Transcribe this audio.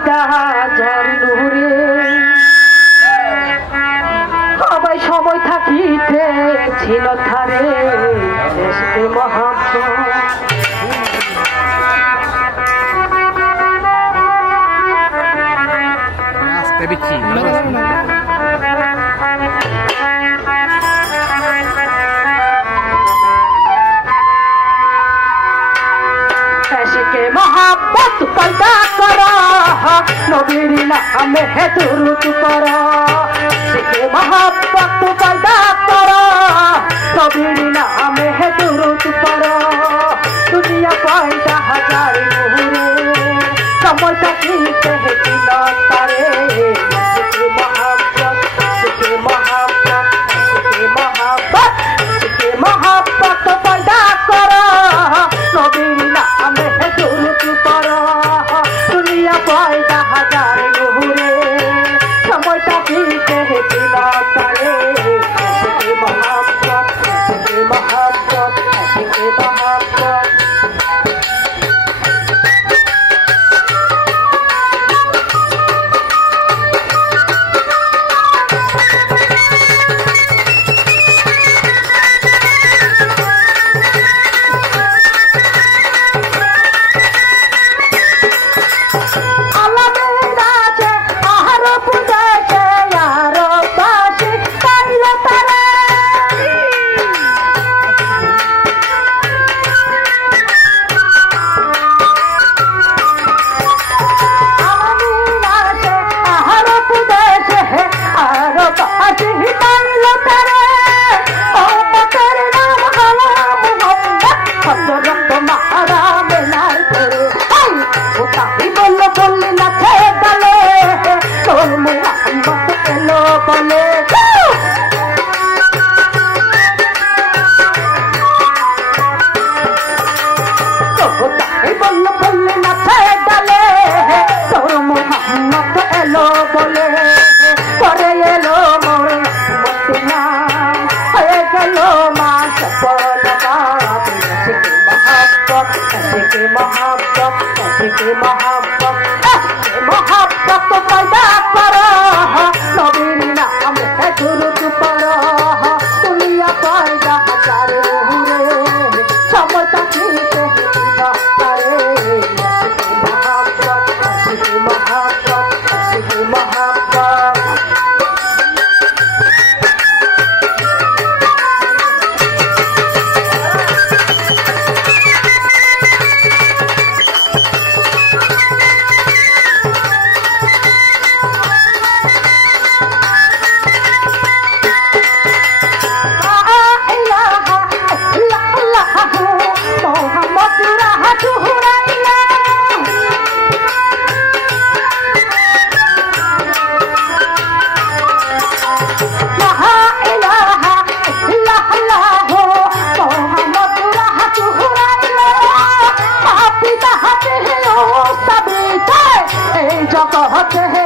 তাহার সবাই সময় থাকিতে ছিল থারে দেশকে মহাপ্রভু নবীর নামে দুরুদ কর। মহাব্বত পয়দা কর। নবীর নামে দুরুদ কর। দুনিয়া পয়দা হাজার মুহূর্তে সময় मोहब्बत मोहब्बत पैदा after her.